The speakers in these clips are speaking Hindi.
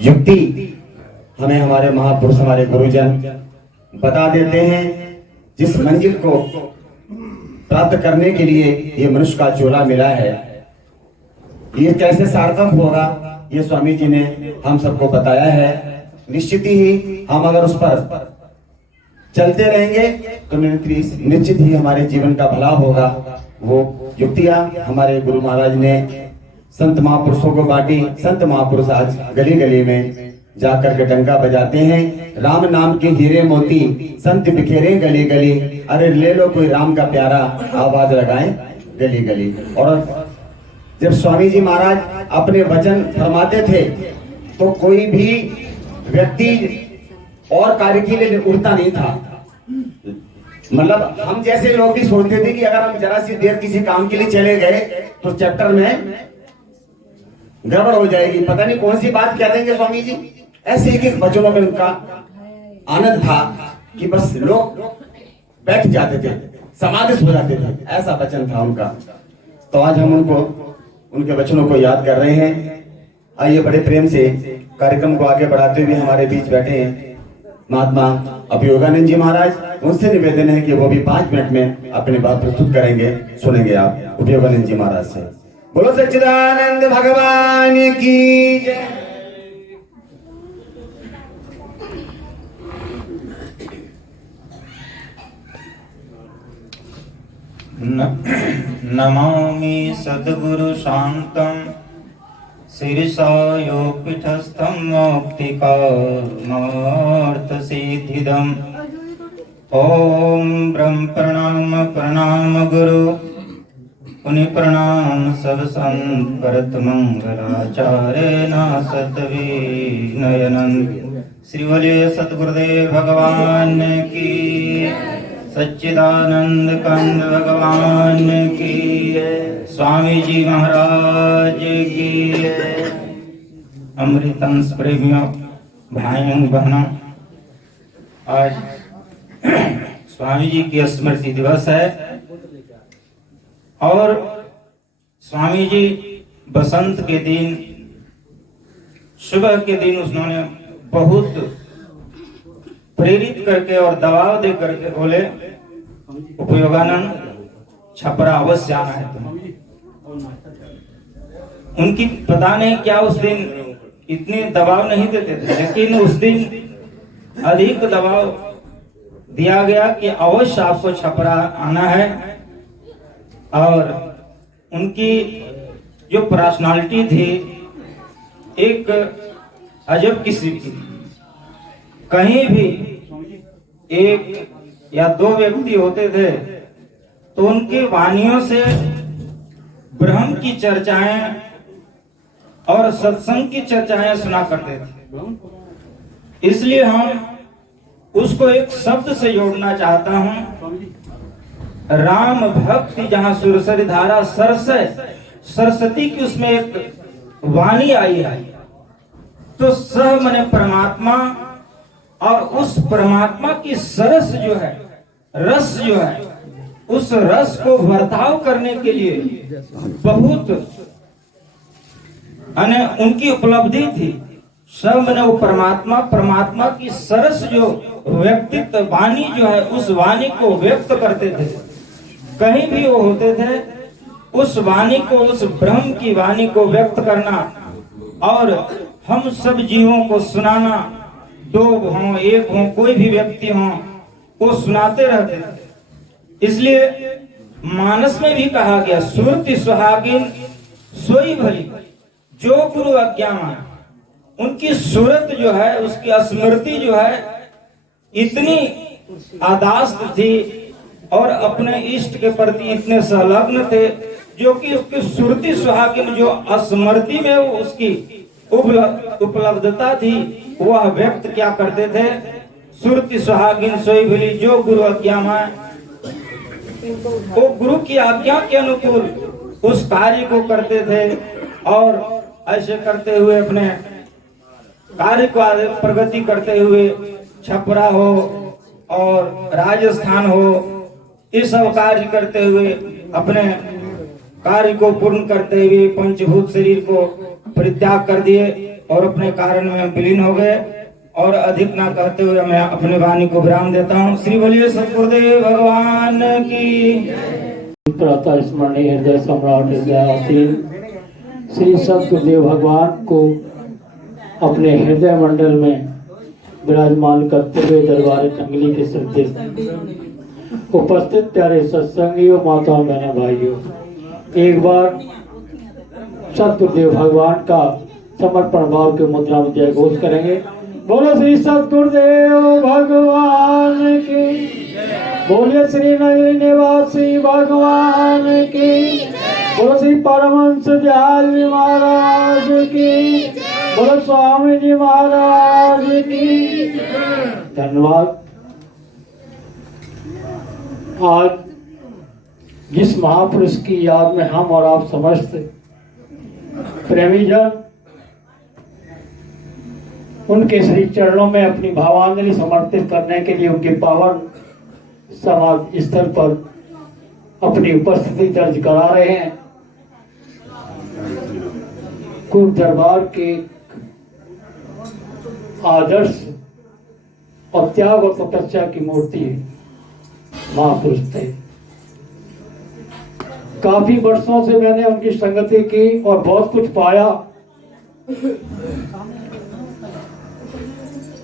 युक्ति हमें हमारे महापुरुष, हमारे गुरुजन बता देते हैं। जिस मंजिल को प्राप्त करने के लिए ये मनुष्य का चोला मिला है, ये कैसे सार्थक होगा, ये स्वामी जी ने हम सबको बताया है। निश्चित ही हम अगर उस पर चलते रहेंगे तो निश्चित ही हमारे जीवन का भला होगा। वो युक्तियां हमारे गुरु महाराज ने संत महापुरुषों को बांटी। संत महापुरुष आज गली गली में जाकर के डंका बजाते हैं, राम नाम के हीरे मोती संत बिखेरे गली गली, अरे ले लो कोई राम का प्यारा, आवाज लगाएं गली गली। और जब स्वामी जी महाराज अपने वचन फरमाते थे तो कोई भी व्यक्ति और कार्य के लिए उठता नहीं था। मतलब हम जैसे लोग भी सोचते थे कि अगर हम जरा सी देर किसी काम के लिए चले गए तो चैप्टर में गड़बड़ हो जाएगी, पता नहीं कौन सी बात कह देंगे स्वामी जी। ऐसे एक एक वचनों में उनका आनंद था कि बस लोग बैठ जाते थे, समाधि हो जाते थे, ऐसा वचन था उनका। तो आज हम उनको, उनके वचनों को याद कर रहे हैं। आइए बड़े प्रेम से कार्यक्रम को आगे बढ़ाते हुए हमारे बीच बैठे हैं महात्मा अभियोगानंद जी महाराज। उनसे निवेदन है कि वो भी 5 मिनट में अपनी बात प्रस्तुत करेंगे, सुनेंगे आप अभियोगानंद जी महाराज से। बोलो सच्चिदानंद भगवान की जय। नमामि सद्गुरु शांतं शीर्षायो पीठस्थं मौक्तिकामर्थसिद्धिदम्। ओम ब्रह्म प्रणाम प्रणाम गुरु, पुनि प्रणाम सब संत करत मंगलाचार्य न सद्विनयनंद। श्री बोले सतगुरुदेव भगवान की, सच्चिदानंद कंद भगवान की, स्वामी जी महाराज की। अमृतंश प्रेमियों, भाइयों बहनों, आज स्वामी जी की स्मृति दिवस है और स्वामी जी बसंत के दिन, सुबह के दिन उन्होंने बहुत प्रेरित करके और दबाव दे करके बोले, उपयोगानंद छपरा अवश्य आना है तुम्हें। उनकी पता नहीं क्या उस दिन इतने दबाव नहीं देते थे, लेकिन उस दिन अधिक दबाव दिया गया कि अवश्य आपको छपरा आना है। और उनकी जो पर्सनालिटी थी एक अजब किस्म की। कहीं भी एक या 2 व्यक्ति होते थे तो उनकी वाणियों से ब्रह्म की चर्चाएं और सत्संग की चर्चाएं सुना करते थे। इसलिए हम उसको एक शब्द से जोड़ना चाहता हूं, राम भक्ति जहां सुरसरी धारा सरस्वती की उसमें एक वाणी आई है। तो स माने परमात्मा, और उस परमात्मा की सरस जो है, रस जो है, उस रस को बर्ताव करने के लिए बहुत उनकी उपलब्धि थी। सब मैंने वो परमात्मा की सरस जो व्यक्तित्व वाणी जो है, उस वाणी को व्यक्त करते थे। कहीं भी वो होते थे, उस वाणी को, उस ब्रह्म की वाणी को व्यक्त करना और हम सब जीवों को सुनाना। 2 हों, 1 हों, कोई भी व्यक्ति हों, वो सुनाते रहते थे। इसलिए मानस में भी कहा गया, सुरति सुहागिन सोई भली जो गुरु अज्ञान। उनकी सूरत जो है, उसकी स्मृति जो है इतनी आदास्त थी और अपने इष्ट के प्रति इतने संलग्न थे, जो कि उसकी सुरति सुहागिन जो स्मृति में उसकी उपलब्धता थी, वह व्यक्त क्या करते थे। सुरति सुहागिन सोई भली जो गुरु आज्ञा में, वो गुरु की आज्ञा के अनुकूल उस कार्य को करते थे। और ऐसे करते हुए अपने कार्य को आगे प्रगति करते हुए छपरा हो और राजस्थान हो, इस सब कार्य करते हुए अपने कार्य को पूर्ण करते हुए पंचभूत शरीर को परित्याग कर दिए और अपने कारण में विलीन हो गए। और अधिक ना कहते हुए मैं अपने वाणी को विराम देता हूँ। श्री बोलिए सतगुरुदेव भगवान की। प्रातः स्मरणीय हृदय सम्राट हृदयासीन श्री सतगुरुदेव भगवान को अपने हृदय मंडल में विराजमान करते हुए दरबार कंगली के सत्य उपस्थित प्यारे सत्संगियों, माताओं, बहनों, भाइयों, एक बार सतगुरुदेव भगवान का समर्पण भाव के मुद्रा में जय घोष करेंगे। बोलो श्री सतगुरुदेव भगवान की, बोलिए श्री नगरी निवासी भगवान की, बोलो श्री परमहंस दयाल महाराज की, बोलो स्वामी जी महाराज की। धन्यवाद। आज जिस महापुरुष की याद में हम और आप समस्त प्रेमी जन उनके श्री चरणों में अपनी भावांजलि समर्पित करने के लिए उनके पावन समाज स्थल पर अपनी उपस्थिति दर्ज करा रहे हैं। गुरु दरबार के आदर्श और त्याग और तपस्या की मूर्ति है, महापुरुष थे। काफी वर्षों से मैंने उनकी संगति की और बहुत कुछ पाया।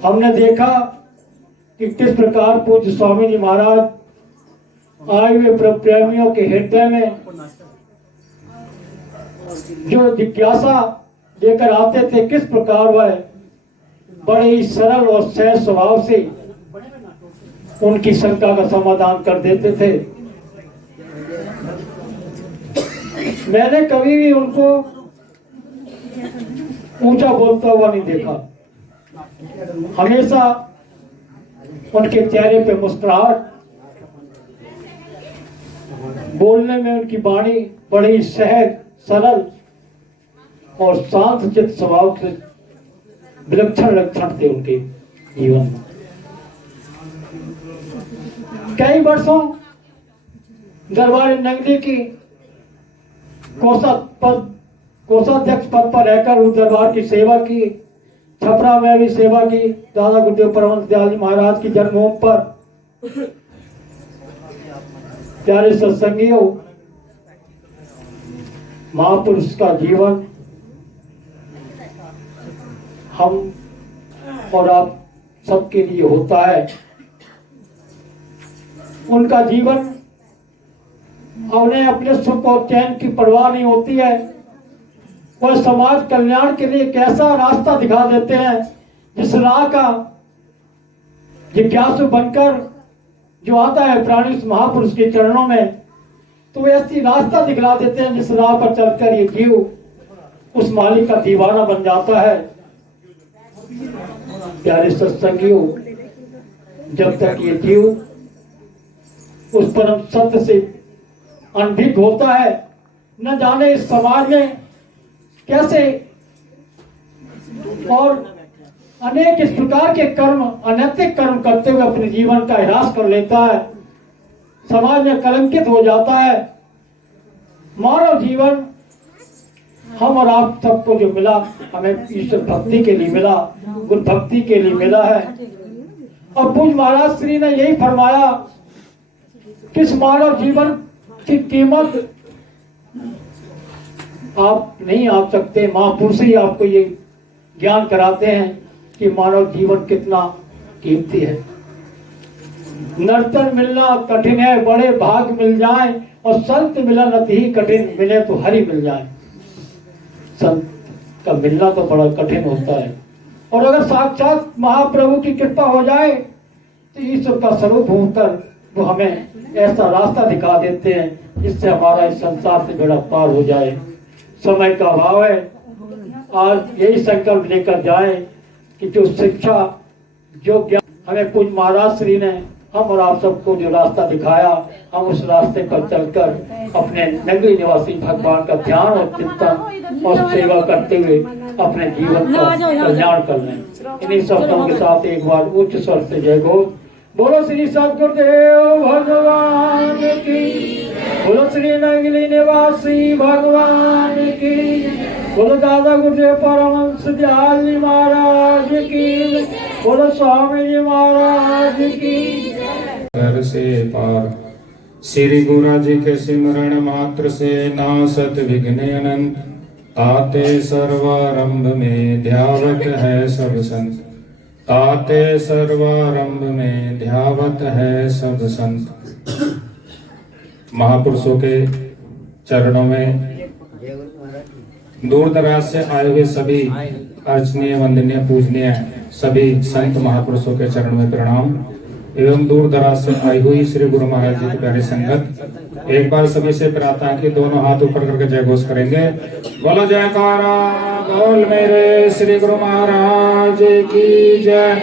हमने देखा कि किस प्रकार पूज्य स्वामी जी महाराज आए हुए प्रेमियों के हृदय में जो जिज्ञासा लेकर आते थे, किस प्रकार वह बड़े ही सरल और सहज स्वभाव से उनकी शंका का समाधान कर देते थे। मैंने कभी भी उनको ऊंचा बोलता हुआ नहीं देखा। हमेशा उनके चेहरे पे मुस्कुराहट, बोलने में उनकी वाणी बड़ी सहज, सरल और शांत चित्त स्वभाव से विलक्षण लक्षण थे उनके जीवन में। कई वर्षों दरबार नगरी की कोषाध्यक्ष पद पर रहकर उस दरबार की सेवा की। छपरा में भी सेवा की। दादा गुरुदेव परमहंस दयाल जी महाराज की जन्मभूमि पर। प्यारे सत्संगियों, महापुरुष का जीवन हम और आप सबके लिए होता है। उनका जीवन, उन्हें अपने सुख और चैन की परवाह नहीं होती है। वह समाज कल्याण के लिए कैसा रास्ता दिखा देते हैं, जिस राह का जिज्ञासु बनकर जो आता है प्राणी उस महापुरुष के चरणों में, तो ऐसी रास्ता दिखला देते हैं जिस राह पर चलकर ये जीव उस मालिक का दीवाना बन जाता है। प्यारे सत्संगियों, जब तक ये जीव उस परम सत्य से अनभिज्ञ होता है, न जाने इस समाज में कैसे और अनेक इस प्रकार के कर्म, अनैतिक कर्म करते हुए अपने जीवन का ह्रास कर लेता है, समाज में कलंकित हो जाता है। मानव जीवन हम और आप सबको जो मिला, हमें ईश्वर भक्ति के लिए मिला, गुरु भक्ति के लिए मिला है। और पूज्य महाराज श्री ने यही फरमाया कि इस मानव जीवन की कीमत आप नहीं आप सकते। महापुरुष ही आपको ये ज्ञान कराते हैं कि मानव जीवन कितना कीमती है। नर्तन मिलना कठिन है, बड़े भाग मिल जाए, और संत मिलन अति ही कठिन, मिले तो हरि मिल जाए। संत का मिलना तो बड़ा कठिन होता है, और अगर साक्षात महाप्रभु की कृपा हो जाए तो ईश्वर का स्वरूप होकर वो हमें ऐसा रास्ता दिखा देते हैं जिससे हमारा इस संसार से बेड़ा पार हो जाए। समय का अभाव है, आज यही संकल्प लेकर जाए कि जो शिक्षा, जो ज्ञान हमें पूज्य महाराज श्री ने हम और आप सबको जो रास्ता दिखाया, हम उस रास्ते पर चलकर अपने नगरी निवासी भगवान का ध्यान और चिंतन और सेवा करते हुए अपने जीवन का कल्याण कर लें। इन्हीं शब्दों के साथ एक बार उच्च स्वर से जय घोष। बोलो श्री सतगुरुदेव भगवान की, बोलो श्री नगरी निवासी भगवान की। बोलो दादा गुरुदेव परमहंस दयाल जी महाराज की, बोलो स्वामी जी महाराज की। घर से पार श्री गुरु जी के सिमरण मात्र से नासत विघ्न अनंत, ताते सर्वारंभ में ध्यावत है सब संत, ताते सर्वारंभ में ध्यावत है सब संत। महापुरुषों के चरणों में दूर दराज से आए हुए सभी अर्चनीय वंदनीय पूजनीय सभी संत महापुरुषों के चरण में प्रणाम एवं दूर दराज से आई हुई श्री गुरु महाराज जी की प्यारी संगत, एक बार सभी से प्रार्थना है कि दोनों हाथ ऊपर करके जय घोष करेंगे। बोलो जयकारा बोल मेरे श्री गुरु महाराज की जय,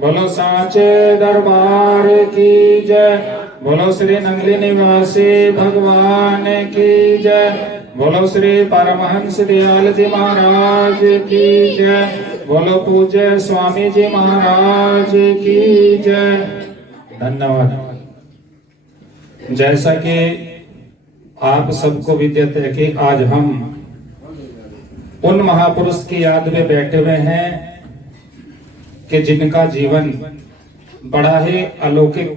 बोलो साचे दरबार की जय, बोलो श्री नंगली निवासी भगवान की जय, बोलो श्री परमहंस दयाल जी महाराज की जय, बोलो पूज्य स्वामी जी महाराज की जय। धन्यवाद। जैसा कि आप सबको विदित है कि आज हम उन महापुरुष की याद में बैठे हुए हैं कि जिनका जीवन बड़ा ही अलौकिक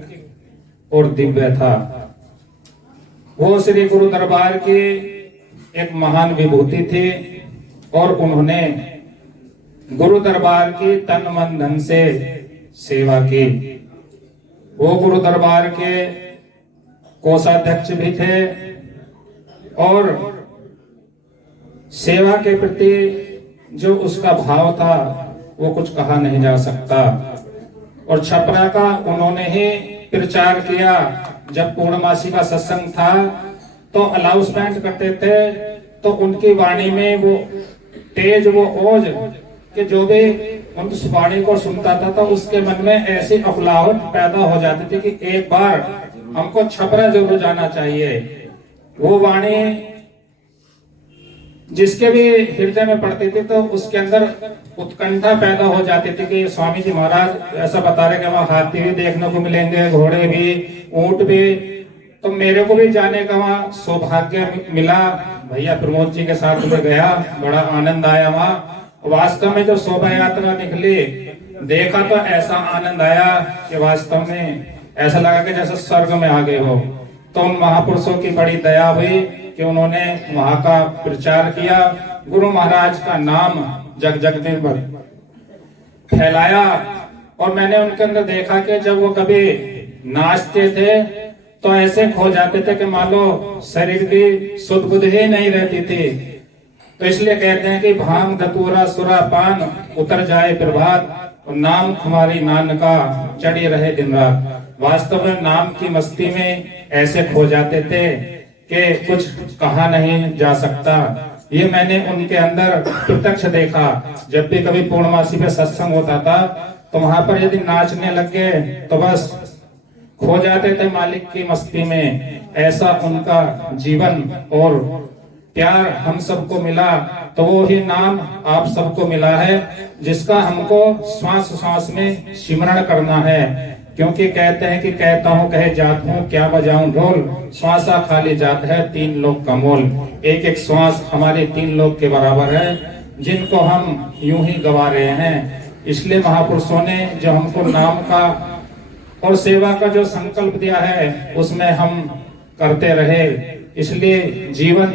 और दिव्य था। वो श्री गुरु दरबार की एक महान विभूति थी और उन्होंने गुरु दरबार की तन मन धन से सेवा की। वो गुरु दरबार के कोषाध्यक्ष भी थे और सेवा के प्रति जो उसका भाव था वो कुछ कहा नहीं जा सकता। और छपरा का उन्होंने ही प्रचार किया। जब पूर्णमासी का सत्संग था तो अनाउंसमेंट करते थे तो उनकी वाणी में वो तेज, वो ओज कि जो भी उस वाणी को सुनता था तो उसके मन में ऐसी अफलाहट पैदा हो जाती थी कि एक बार हमको छपरा जरूर जाना चाहिए। वो वाणी जिसके भी हृदय में पड़ती थी तो उसके अंदर उत्कंठा पैदा हो जाती थी कि स्वामी जी महाराज ऐसा बता रहे कि वहां हाथी भी देखने को मिलेंगे, घोड़े भी, ऊंट भी। तो मेरे को भी जाने का वहां सौभाग्य मिला। भैया प्रमोद जी के साथ में गया, बड़ा आनंद आया। वहां वास्तव में जो शोभा यात्रा निकली देखा तो ऐसा आनंद आया कि वास्तव में ऐसा लगा कि जैसे स्वर्ग में आ गए हो। तो उन महापुरुषों की बड़ी दया हुई कि उन्होंने वहां का प्रचार किया, गुरु महाराज का नाम जग जग में फैलाया। और मैंने उनके अंदर देखा कि जब वो कभी नाचते थे तो ऐसे खो जाते थे कि मान लो शरीर की सुध बुध ही नहीं रहती थी। तो इसलिए कहते हैं कि भांग धतूरा सुरा पान उतर जाए प्रभात, और नाम खुमारी नान का चढ़ी रहे दिन रात। वास्तव में नाम की मस्ती में ऐसे खो जाते थे कि कुछ कहा नहीं जा सकता। ये मैंने उनके अंदर प्रत्यक्ष देखा। जब भी कभी पूर्णमासी पे सत्संग होता था तो वहां पर यदि नाचने लग गए तो बस खो जाते थे मालिक की मस्ती में। ऐसा उनका जीवन और प्यार हम सबको मिला। तो वो ही नाम आप सबको मिला है जिसका हमको श्वास श्वास में सिमरण करना है। क्योंकि कहते हैं कि कहता हूँ कहे जात हूँ, क्या बजाऊं ढोल, श्वासा खाली जात है तीन लोग का मोल। एक एक श्वास हमारे तीन लोग के बराबर है जिनको हम यूं ही गवा रहे हैं। इसलिए महापुरुषों ने जो हमको नाम का और सेवा का जो संकल्प दिया है उसमें हम करते रहे। इसलिए जीवन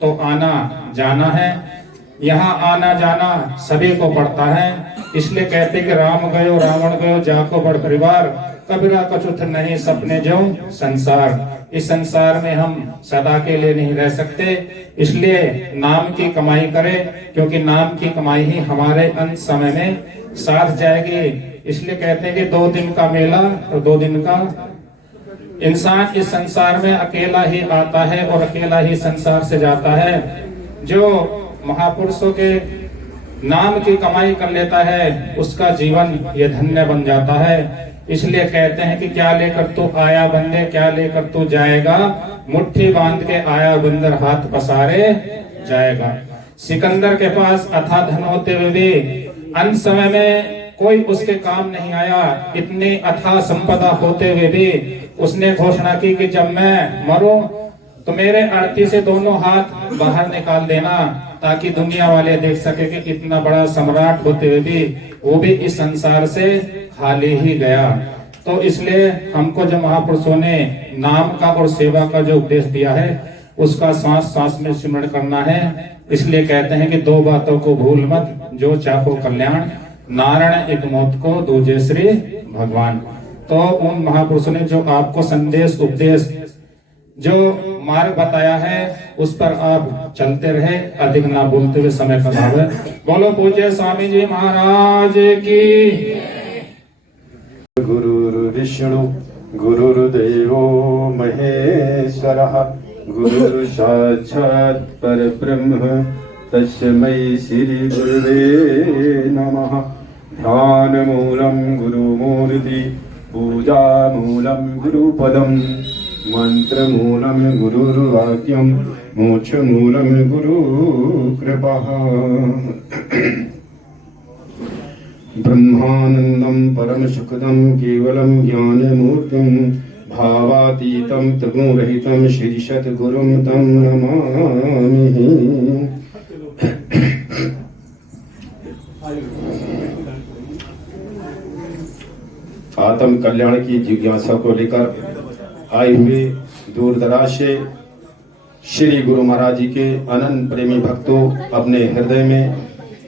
तो आना जाना है, यहाँ आना जाना सभी को पड़ता है। इसलिए कहते कि राम गयो रावण गयो जाको बड़ परिवार, कबीरा कछुत नहीं सपने जो संसार। इस संसार में हम सदा के लिए नहीं रह सकते, इसलिए नाम की कमाई करें, क्योंकि नाम की कमाई ही हमारे अंत समय में साथ जाएगी। इसलिए कहते हैं कि 2 दिन का मेला और 2 दिन का इंसान इस संसार में अकेला ही आता है और अकेला ही संसार से जाता है। जो महापुरुषों के नाम की कमाई कर लेता है उसका जीवन ये धन्य बन जाता है। इसलिए कहते हैं कि क्या लेकर तू आया बंदे, क्या लेकर तू जाएगा, मुट्ठी बांध के आया बंदर हाथ पसारे जाएगा। सिकंदर के पास अथा धन होते हुए भी अंत समय में कोई उसके काम नहीं आया। इतनी अथाह संपदा होते हुए भी उसने घोषणा की कि जब मैं मरूं तो मेरे अर्थी से दोनों हाथ बाहर निकाल देना, ताकि दुनिया वाले देख सके कि इतना बड़ा सम्राट होते हुए भी वो भी इस संसार से खाली ही गया। तो इसलिए हमको जो महापुरुषों ने नाम का और सेवा का जो उपदेश दिया है उसका सांस सांस में स्मरण करना है। इसलिए कहते हैं कि दो बातों को भूल मत, जो चाहो कल्याण, नारायण एक मौत को दूजे श्री भगवान। तो उन महापुरुषों ने जो आपको संदेश उपदेश जो मार्ग बताया है उस पर आप चलते रहे, अधिक ना बोलते हुए समय का भाव है। बोलो पूज्य स्वामी जी महाराज की। गुरुर्विष्णु गुरुर्देवो महेश्वरः गुरुर् साक्षात् परब्रह्म तस्मै श्री गुरुवे नमः। ध्यानमूलं गुरुमूर्ति, पूजामूलं गुरुपदम्, मंत्रमूलं गुरुर्वाक्यं, मोक्षमूलं गुरुकृपः। ब्रह्मानन्दं परमसुखदं केवलं ज्ञानमूर्तिं, भावातीतं त्रिगुणरहितं श्री सद्गुरुं तं नमामि। आत्म कल्याण की जिज्ञासा को लेकर आए हुए दूर दराज से श्री गुरु महाराज जी के अनंत प्रेमी भक्तों अपने हृदय में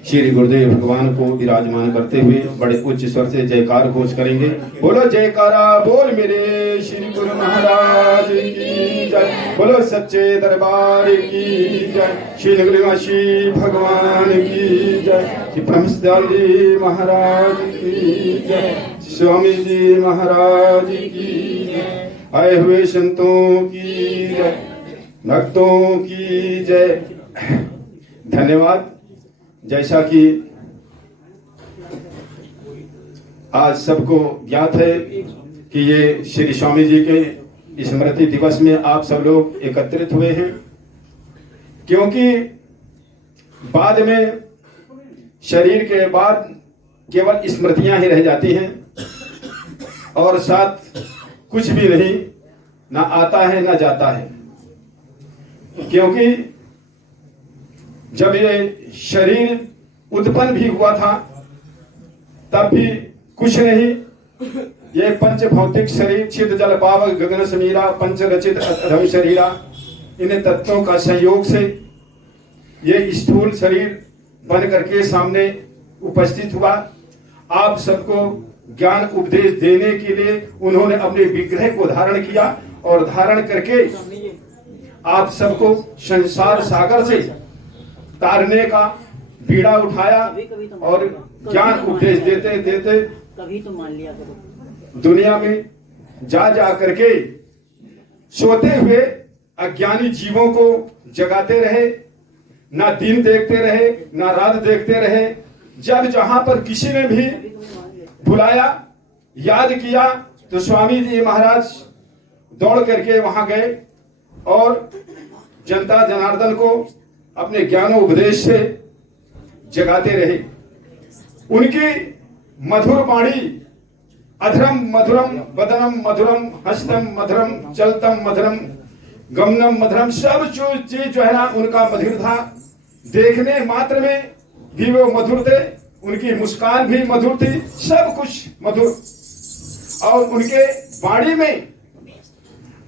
श्री गुरुदेव भगवान को विराजमान करते हुए बड़े उच्च स्वर से जयकार घोष करेंगे। बोलो जयकारा बोल मेरे श्री गुरु महाराज की जय। बोलो सच्चे दरबार की जय। श्री नगरीवासी भगवान की जय। श्री ब्रह्मदयाल जी महाराज की जय। स्वामी जी महाराज की जय। आए हुए संतों की जय, भक्तों की जय। धन्यवाद। जैसा कि आज सबको ज्ञात है कि ये श्री स्वामी जी के स्मृति दिवस में आप सब लोग एकत्रित हुए हैं, क्योंकि बाद में शरीर के बाद केवल स्मृतियां ही रह जाती हैं और साथ कुछ भी नहीं, ना आता है ना जाता है। क्योंकि जब ये शरीर उत्पन्न भी हुआ था तब भी कुछ नहीं, ये पंच भौतिक शरीर छिद जल पावक गगन समीरा पंच रचित अधम शरीरा, इन तत्वों का संयोग से ये स्थूल शरीर बन करके सामने उपस्थित हुआ। आप सबको ज्ञान उपदेश देने के लिए उन्होंने अपने विग्रह को धारण किया और धारण करके आप सबको संसार सागर से तारने का बीड़ा उठाया और ज्ञान उपदेश देते देते कभी तो मान लिया करो। दुनिया में जा जा करके सोते हुए अज्ञानी जीवों को जगाते रहे, ना दिन देखते रहे ना रात देखते रहे। जब जहां पर किसी ने भी बुलाया याद किया तो स्वामी जी महाराज दौड़ करके वहां गए और जनता जनार्दन को अपने ज्ञानोपदेश से जगाते रहे। उनकी मधुर वाणी अधरम मधुरम वदनम मधुरम हस्तम मधुरम चलतम मधुरम गमनम मधुरम, सब चीज जो है ना उनका मधुर था। देखने मात्र में भी वो मधुर थे, उनकी मुस्कान भी मधुर थी, सब कुछ मधुर। और उनके वाणी में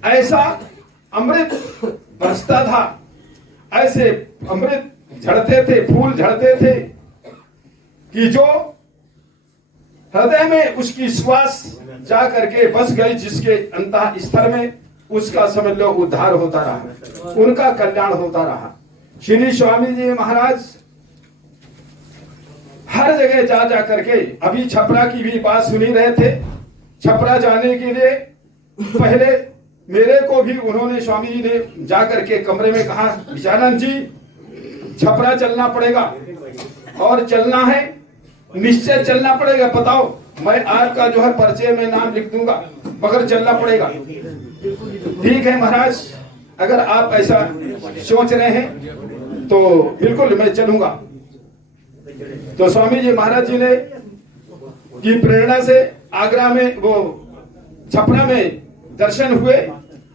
ऐसा अमृत बरसता था, ऐसे अमृत झड़ते थे, फूल झड़ते थे कि जो हृदय में उसकी श्वास जा करके बस गई जिसके अंतः स्थल में, उसका समझ लो उद्धार होता रहा, उनका कल्याण होता रहा। श्री स्वामी जी महाराज हर जगह जा जा करके, अभी छपरा की भी बात सुनी रहे थे। छपरा जाने के लिए पहले मेरे को भी उन्होंने स्वामी जी ने जा करके कमरे में कहा, विचानंद जी छपरा चलना पड़ेगा और चलना है, निश्चय चलना पड़ेगा। बताओ, मैं आपका जो है परिचय में नाम लिख दूंगा, मगर चलना पड़ेगा। ठीक है महाराज, अगर आप ऐसा सोच रहे हैं तो बिल्कुल मैं चलूंगा। तो स्वामी जी महाराज जी ने की प्रेरणा से आगरा में वो छपरा में दर्शन हुए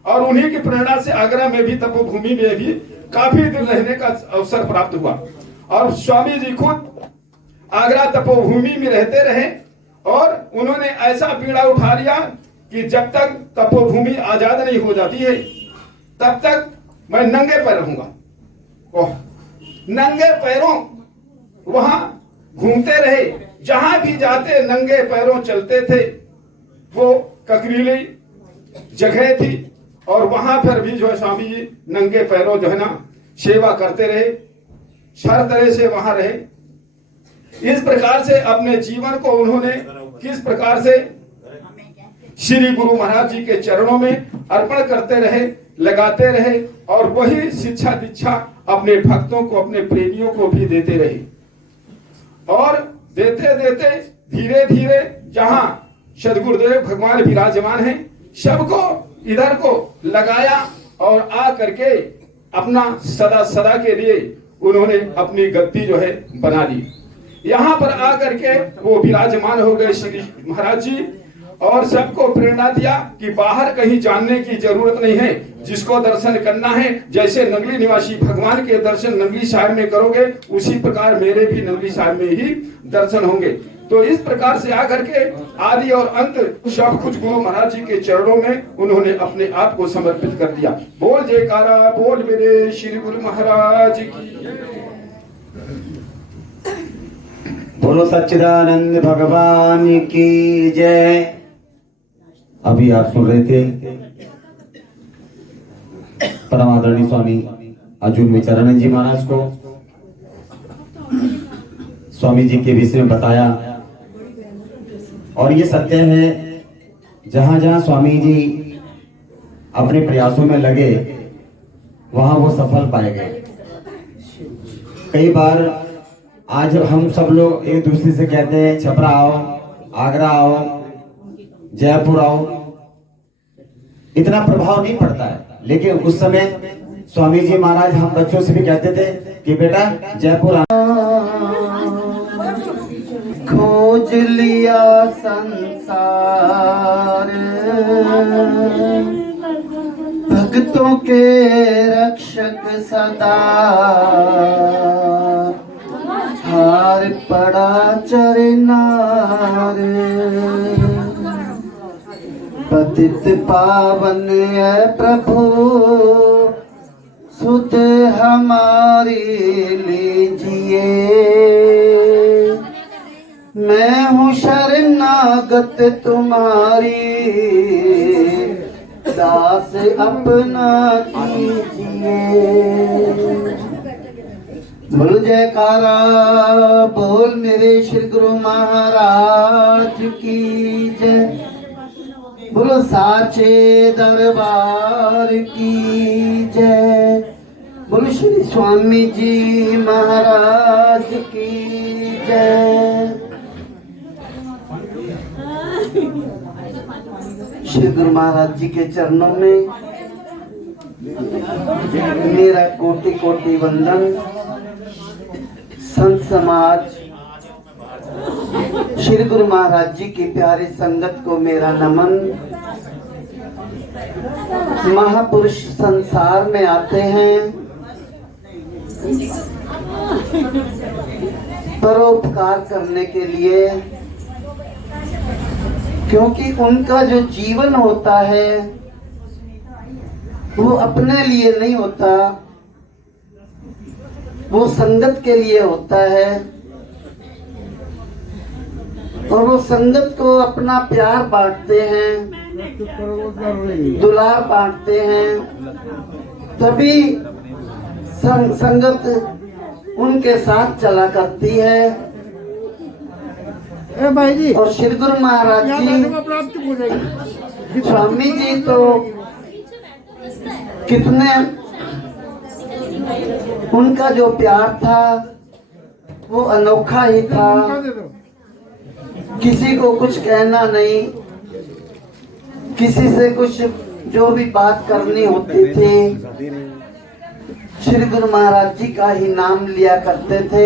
और उन्हीं की प्रेरणा से आगरा में भी तपोभूमि में भी काफी दिन रहने का अवसर प्राप्त हुआ। और स्वामी जी खुद आगरा तपोभूमि में रहते रहे और उन्होंने ऐसा बीड़ा उठा लिया कि जब तक तपोभूमि आजाद नहीं हो जाती है तब तक मैं नंगे पैर रहूंगा। ओह, नंगे पैरों वहां घूमते रहे, जहां भी जाते नंगे पैरों चलते थे। वो ककरीली जगह थी और वहां पर भी जो है स्वामी जी नंगे पैरों जो है ना सेवा करते रहे, हर तरह से वहां रहे। इस प्रकार से अपने जीवन को उन्होंने किस प्रकार से श्री गुरु महाराज जी के चरणों में अर्पण करते रहे, लगाते रहे और वही शिक्षा दीक्षा अपने भक्तों को, अपने प्रेमियों को भी देते रहे। और देते देते धीरे धीरे जहां सदगुरुदेव भगवान विराजमान हैं, सबको इधर को लगाया और आ करके अपना सदा सदा के लिए उन्होंने अपनी गद्दी जो है बना ली। यहाँ पर आ करके वो विराजमान हो गए श्री महाराज जी और सबको प्रेरणा दिया कि बाहर कहीं जानने की जरूरत नहीं है, जिसको दर्शन करना है जैसे नगली निवासी भगवान के दर्शन नगली साहिब में करोगे उसी प्रकार मेरे भी नगली साहिब में ही दर्शन होंगे। तो इस प्रकार से आकर के आदि और अंत सब कुछ गुरु महाराज जी के चरणों में उन्होंने अपने आप को समर्पित कर दिया। बोल जयकारा बोल मेरे श्री गुरु महाराज की। बोलो सच्चिदानंद भगवान की जय। अभी आप सुन रहे थे परम आदरणीय स्वामी अर्जुन विचारानंद जी महाराज को स्वामी जी के विषय में बताया। और ये सत्य है, जहां जहां स्वामी जी अपने प्रयासों में लगे वहां वो सफल पाए गए। कई बार आज हम सब लोग एक दूसरे से कहते हैं छपरा आओ, आगरा आओ, जयपुर आओ, इतना प्रभाव नहीं पड़ता है। लेकिन उस समय स्वामी जी महाराज हम बच्चों से भी कहते थे कि बेटा जयपुर आ। खोज लिया संसार भक्तों के रक्षक सदा, हार पड़ा चरनार। पतित पावन है प्रभु सुध हमारी लीजिए, मैं हूँ शरणागत तुम्हारी, दास अपना कीजिए। बोल जयकारा बोल मेरे श्री गुरु महाराज की जय। बोलो साचे दरबार की जय। बोलो श्री स्वामी जी महाराज की जय। श्री गुरु महाराज जी के चरणों में मेरा कोटि कोटि वंदन। संत समाज श्री गुरु महाराज जी की प्यारी संगत को मेरा नमन। महापुरुष संसार में आते हैं परोपकार करने के लिए, क्योंकि उनका जो जीवन होता है वो अपने लिए नहीं होता, वो संगत के लिए होता है। और वो संगत को अपना प्यार बांटते हैं, दुलार बांटते हैं, तभी संगत उनके साथ चला करती है। और श्री गुरु महाराज जी स्वामी जी तो कितने, उनका जो प्यार था वो अनोखा ही था। किसी को कुछ कहना नहीं, किसी से कुछ जो भी बात करनी होती थी श्री गुरु महाराज जी का ही नाम लिया करते थे।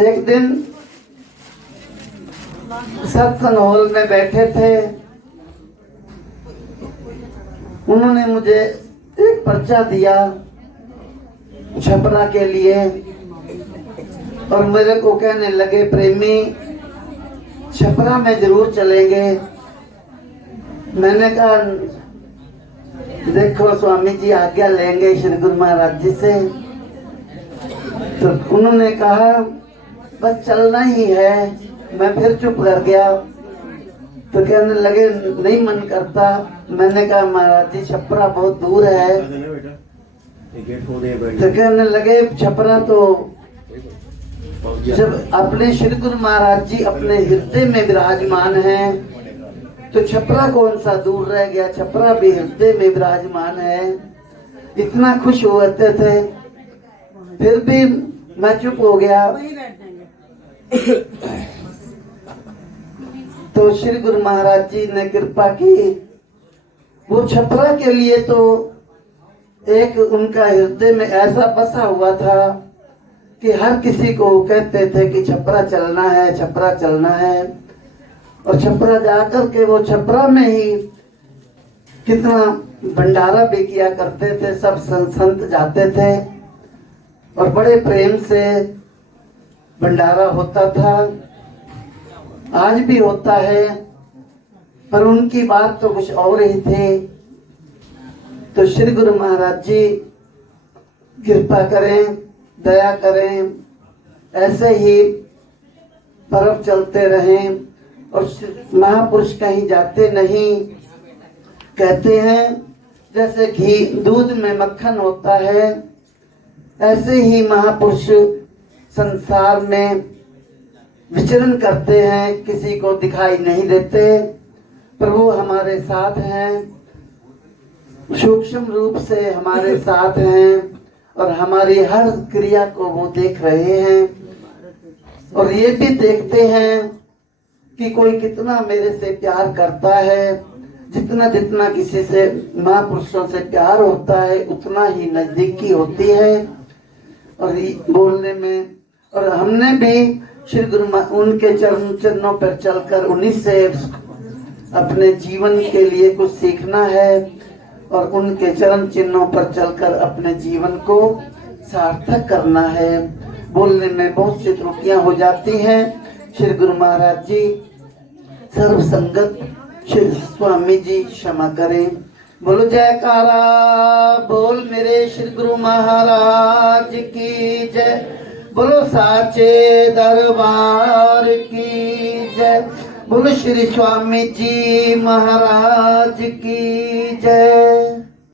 एक दिन सत्संग हॉल में बैठे थे उन्होंने मुझे एक पर्चा दिया छपरा के लिए और मेरे को कहने लगे प्रेमी छपरा में जरूर चलेंगे। मैंने कहा देखो स्वामी जी आज्ञा लेंगे श्री गुरु महाराज जी से। तो उन्होंने कहा बस चलना ही है। मैं फिर चुप कर गया। तो कहने लगे नहीं मन करता। मैंने कहा महाराज जी छपरा बहुत दूर है। तो कहने लगे छपरा तो जब अपने श्री गुरु महाराज जी अपने हृदय में विराजमान हैं तो छपरा कौन सा दूर रह गया, छपरा भी हृदय में विराजमान है। इतना खुश होते थे फिर भी मैं चुप हो गया। तो श्री गुरु महाराज जी ने कृपा की। वो छपरा के लिए तो एक उनका हृदय में ऐसा बसा हुआ था कि हर किसी को कहते थे कि छपरा चलना है, छपरा चलना है। और छपरा जाकर के वो छपरा में ही कितना भंडारा भी किया करते थे। सब संत जाते थे और बड़े प्रेम से भंडारा होता था। आज भी होता है पर उनकी बात तो कुछ और ही थी। तो श्री गुरु महाराज जी कृपा करें, दया करें, ऐसे ही पर्व चलते रहें। और महापुरुष कहीं जाते नहीं। कहते हैं जैसे घी दूध में मक्खन होता है ऐसे ही महापुरुष संसार में विचरण करते हैं, किसी को दिखाई नहीं देते पर वो हमारे साथ हैं, सूक्ष्म रूप से हमारे साथ हैं और हमारी हर क्रिया को वो देख रहे हैं। और ये भी देखते हैं कि कोई कितना मेरे से प्यार करता है। जितना जितना किसी से महापुरुषों से प्यार होता है उतना ही नजदीकी होती है और बोलने में। और हमने भी श्री गुरु उनके चरणों पर चलकर उन्हीं से अपने जीवन के लिए कुछ सीखना है और उनके चरण चिन्हों पर चलकर अपने जीवन को सार्थक करना है। बोलने में बहुत सी त्रुटियां हो जाती हैं। श्री गुरु महाराज जी सर्व संगत श्री स्वामी जी क्षमा करें। बोलो जयकारा बोल मेरे श्री गुरु महाराज की जय। बोलो साचे दरबार की जय। बोलो श्री स्वामी जी महाराज की जय।